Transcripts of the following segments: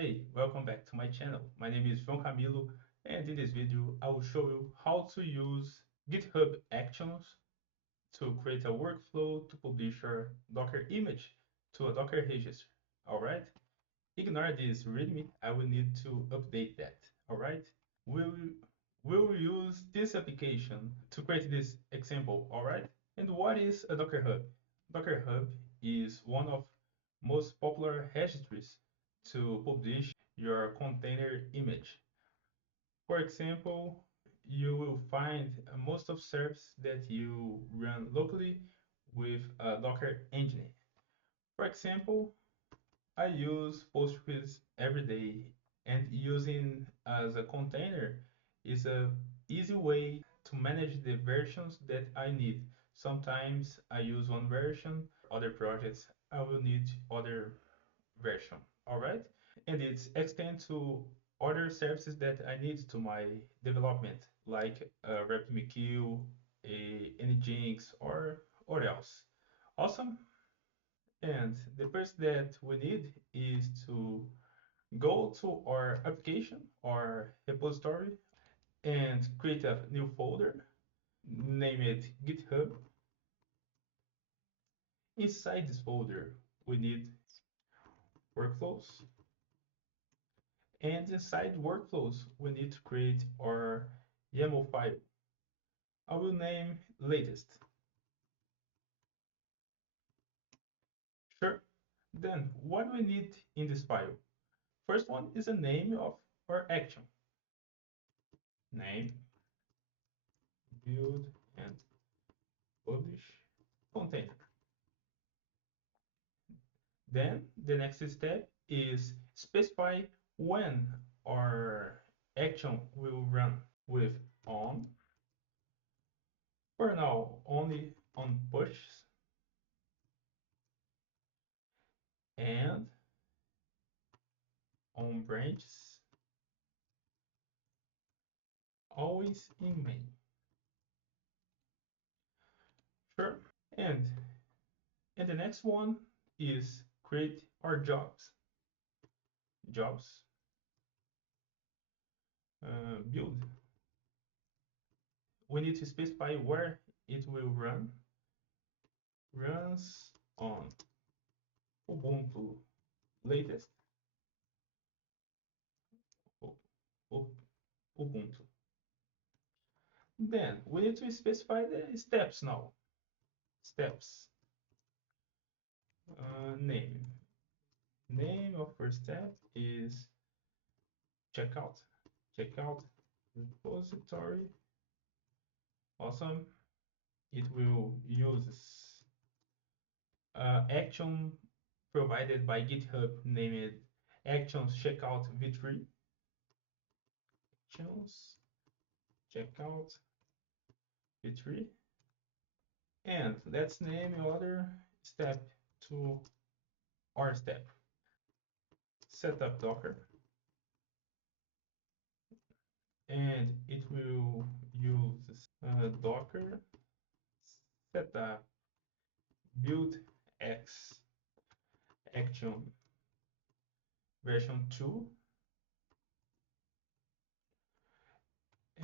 Hey, welcome back to my channel. My name is João Camilo, and in this video I will show you how to use GitHub Actions to create a workflow to publish your Docker image to a Docker registry. Alright? Ignore this README, I will need to update that. Alright? We'll, we'll use this application to create this example. Alright? And what is a Docker Hub? Docker Hub is one of most popular registries to publish your container image. For example, you will find most of services that you run locally with a Docker engine. For example, I use Postgres every day, and using as a container is a easy way to manage the versions that I need. Sometimes I use one version, other projects I will need other version. All right? And it's extend to other services that I need to my development, like RabbitMQ, Nginx, or else. Awesome. And the first that we need is to go to our application or repository and create a new folder, name it GitHub. Inside this folder, we need workflows. And inside workflows, we need to create our YAML file. I will name latest. Sure. Then what we need in this file? First one is a name of our action. Name, build, and publish container. Then the next step is specify when our action will run with on. For now, only on push and on branches, always in main. Sure. And the next one is create our jobs. Jobs, build. We need to specify where it will run. Runs on Ubuntu latest. Ubuntu. Then we need to specify the steps now. Steps. Name. Name of first step is checkout. Checkout repository. Awesome. It will use action provided by GitHub named actions checkout v3. Actions checkout v3. And let's name other step to our step. Setup Docker. And it will use Docker setup build X action version 2.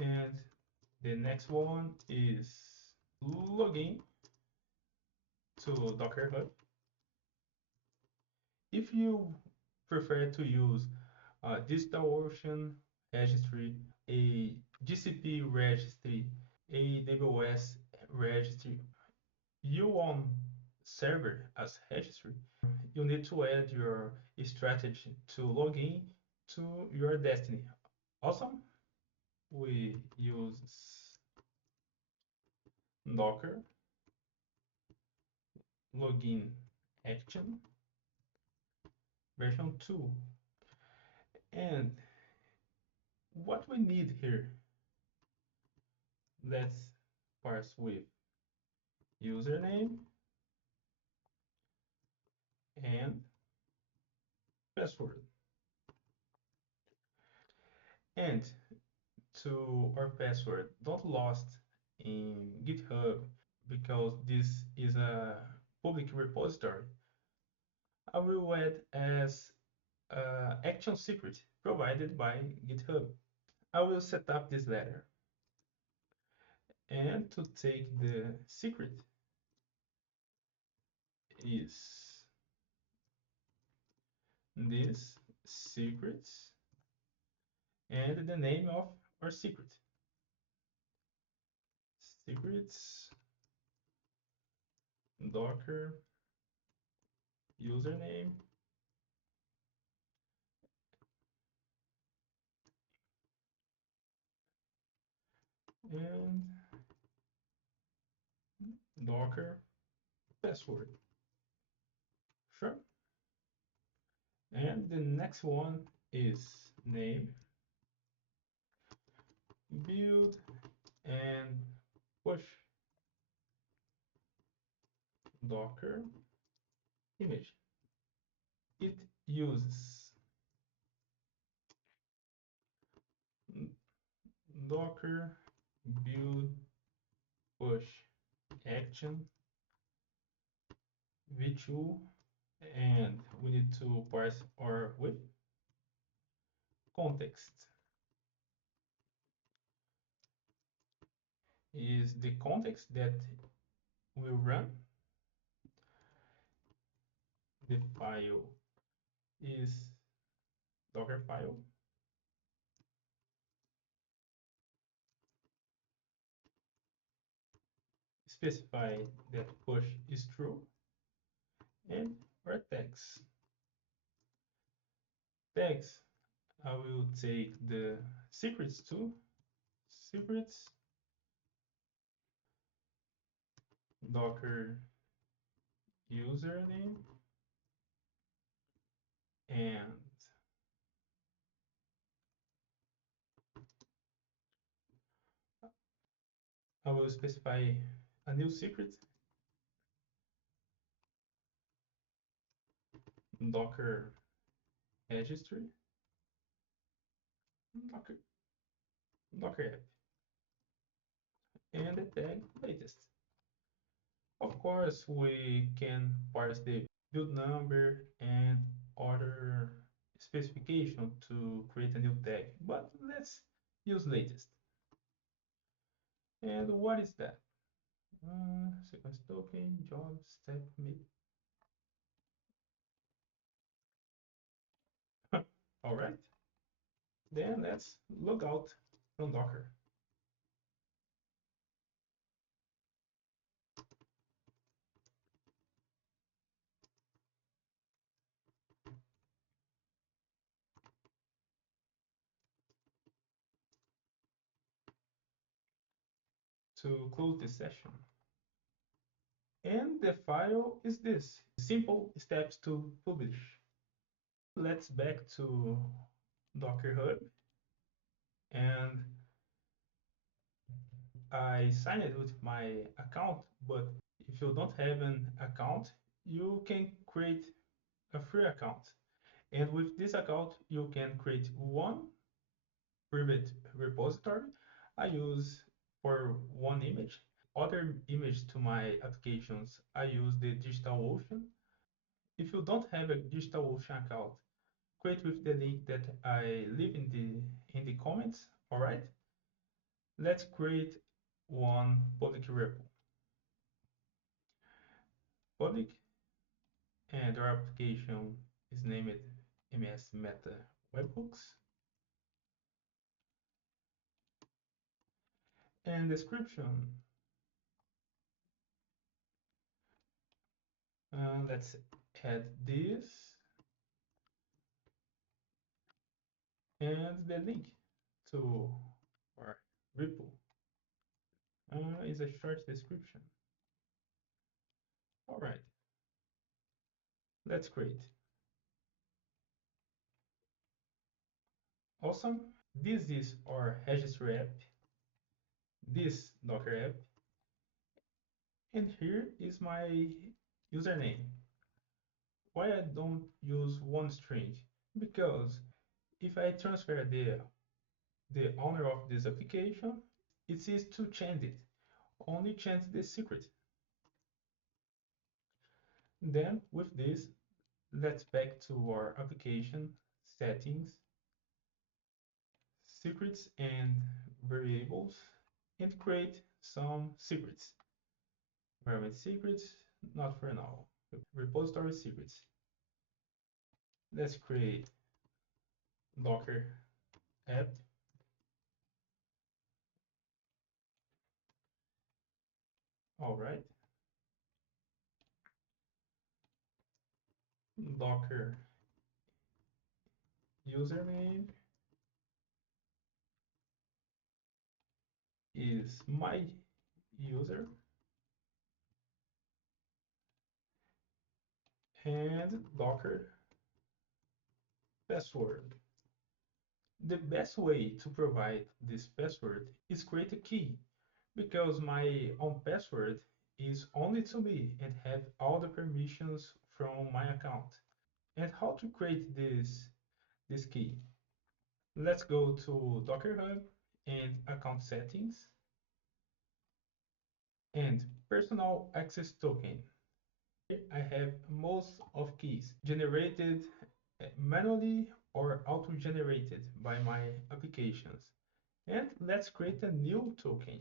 And the next one is login to Docker Hub. If you prefer to use DigitalOcean registry, a GCP registry, a AWS registry, you want server as registry, you need to add your strategy to log in to your destiny. Awesome. We use Docker login action version 2. And what we need here, let's parse with username and password. And to our password, don't lost in GitHub because this is a public repository. I will add as action secret provided by GitHub. I will set up this letter. And to take the secret is this secrets and the name of our secret. Secrets Docker username and Docker password. Sure. And the next one is name, build, and push Docker image. It uses Docker build push action v2, and we need to parse our with context is the context that will run. The file is Docker file. Specify that push is true and our tags. Tags, I will take the secrets too. Secrets Docker username and I will specify a new secret Docker registry Docker Docker app and the tag latest. Of course, we can parse the build number and other specification to create a new tag, but let's use latest. And what is that? Sequence token, job, step, mid. All right, then let's log out from Docker. To close this session. And the file is this, simple steps to publish. Let's back to Docker Hub and I signed it with my account, but if you don't have an account, you can create a free account. And with this account, you can create one private repository. I use for one image. Other image to my applications, I use the DigitalOcean. If you don't have a DigitalOcean account, create with the link that I leave in the comments. All right. Let's create one public repo. Public and our application is named MS Meta Webhooks. And description. Let's add this and the link to our repo is a short description. All right, let's create. Awesome. This is our registry app, this Docker app, and here is my username. Why I don't use one string? Because if I transfer the owner of this application, it's easy to change it. Only change the secret. Then with this, Let's back to our application settings, secrets and variables, and create some secrets. Environment secrets, not for now. Repository secrets. Let's create Docker app. All right. Docker username is my user and Docker password. The best way to provide this password is create a key because my own password is only to me and have all the permissions from my account. And how to create this key? Let's go to Docker Hub and account settings and personal access token. I have most of keys generated manually or auto-generated by my applications. And let's create a new token.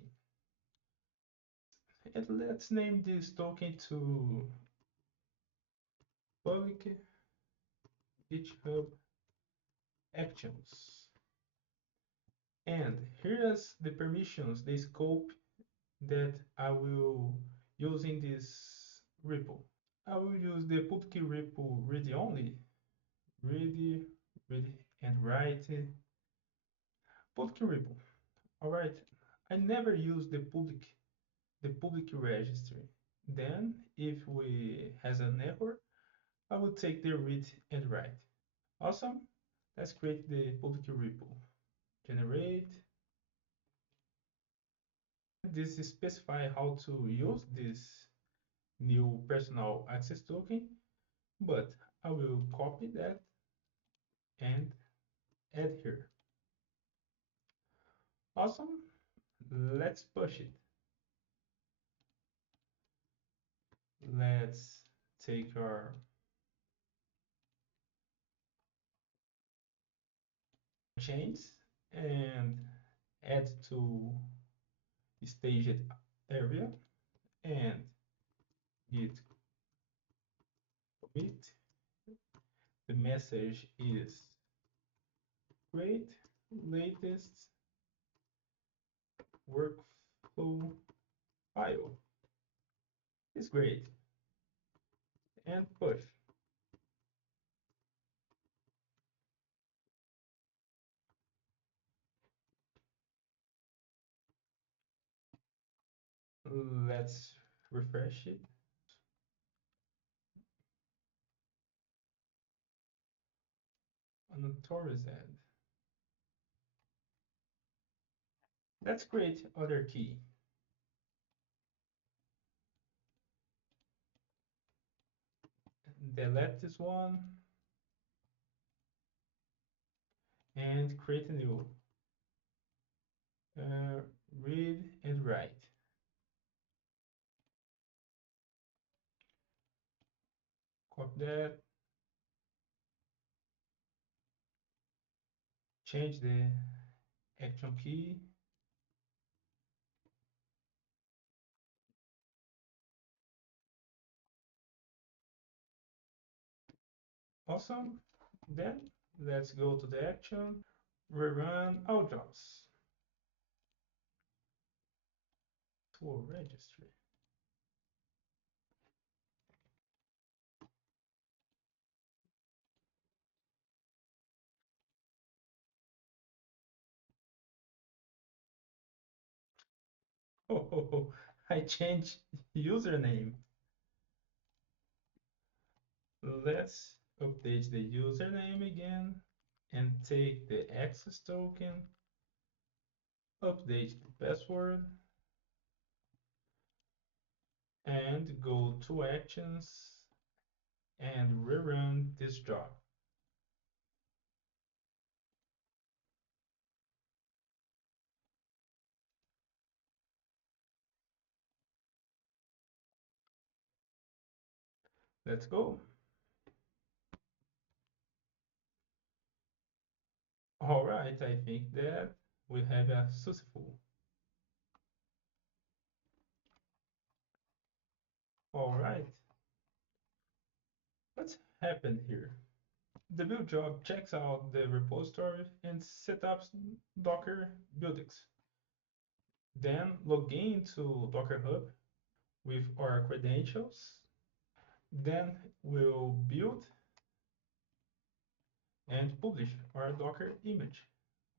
And let's name this token to public GitHub Actions. And here's the permissions, the scope that I will use in this repo. I will use the public repo read only, read, read and write public repo. All right. I never use the public registry. Then if we has an error, I will take the read and write. Awesome. Let's create the public repo. Generate. This specify how to use this new personal access token, but I will copy that and add here. Awesome. Let's push it. Let's take our chains and add to staged area and git commit. The message is create latest workflow file. It's great. And push. Let's refresh it. On Taurus end. Let's create other key. Delete this one and create a new. Uh, Read and write. Copy that. Change the action key. Awesome. Then let's go to the action. Rerun all jobs to a registry. Oh, I changed username. Let's update the username again and take the access token, update the password, and go to actions and rerun this job. Let's go. All right, I think that we have a successful. All right, what's happened here? The build job checks out the repository and sets up Docker buildings. Then log into Docker Hub with our credentials. Then we'll build and publish our Docker image.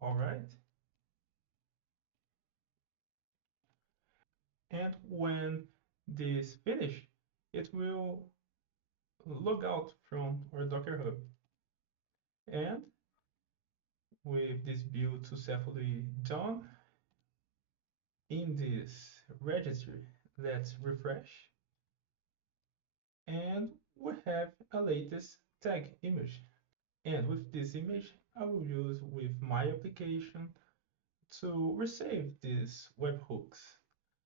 All right. And when this finish, it will log out from our Docker Hub. And with this build successfully done in this registry, let's refresh. And we have a latest tag image. And with this image, I will use with my application to receive these webhooks.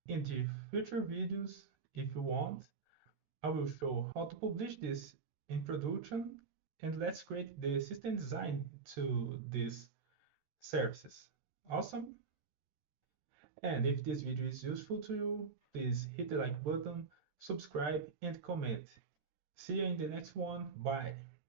In the future videos, if you want, I will show how to publish this in production, and let's create the system design to these services. Awesome! And if this video is useful to you, please hit the like button, subscribe, and comment. See you in the next one. Bye!